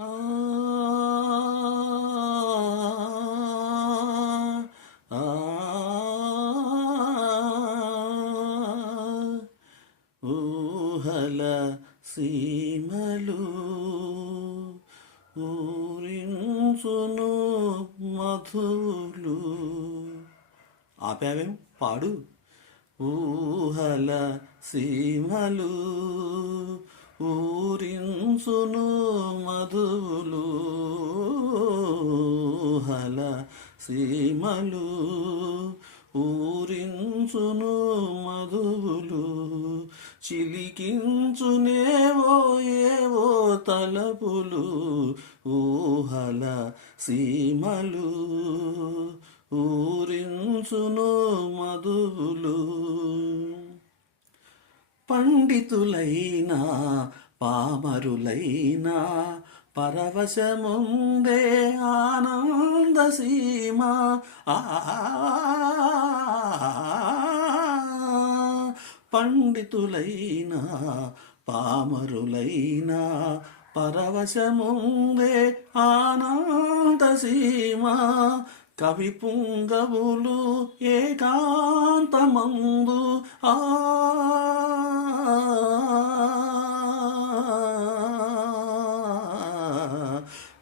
ఆ, ఊహల సీమలు ఊరించును మధులు ఆపావేం పాడు. ఊహల సీమలు ఊరించును మధులు హల సీమలు. ఊరించును మధువులు చిలికించునేవో ఏవో తలపులు ఊహల సీమలు. ఊరించును మధువులు పండితులైనా పామరులైనా పరవశముందే ఆనంద సీమ. ఆ పండితులైనా పామరులైనా పరవశముందే ఆనంద సీమ. కవి పుంగవులు ఏకాంతమందు ఆ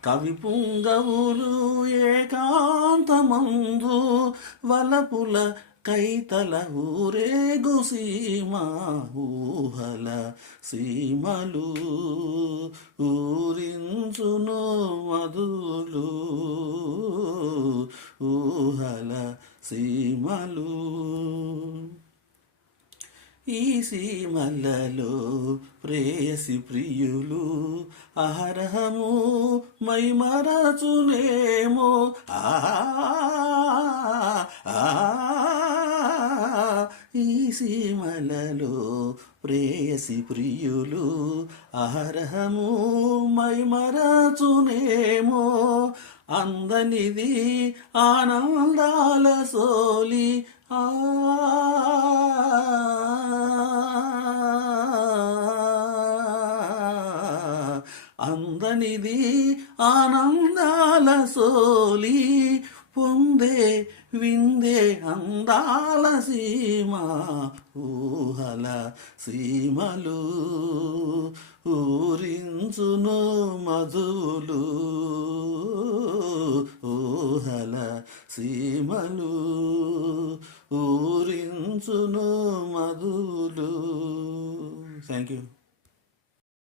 కవి పుంగవులు ఏకాంతమందు వలపుల కైతల ఊరేగు సీమ ఊహల సీమలు ఊరించును మధులు ఊహల సీమలు ఈ సీమలలో ప్రేయసి ప్రియులు అహరహము మైమరచునేమో. ఆ ఆ, ఈ సీమలలో ప్రేయసి ప్రియులు అహరహము మైమరచునేమో. అందనిది ఆనందాల సోలి ఆ అందనిది ఆనందాల సోలి పొందే విందే అందాల సీమ ఊహల సీమలు ఊరించును మధులు ఊహల సీమలు ఊరించును మధులు. Thank you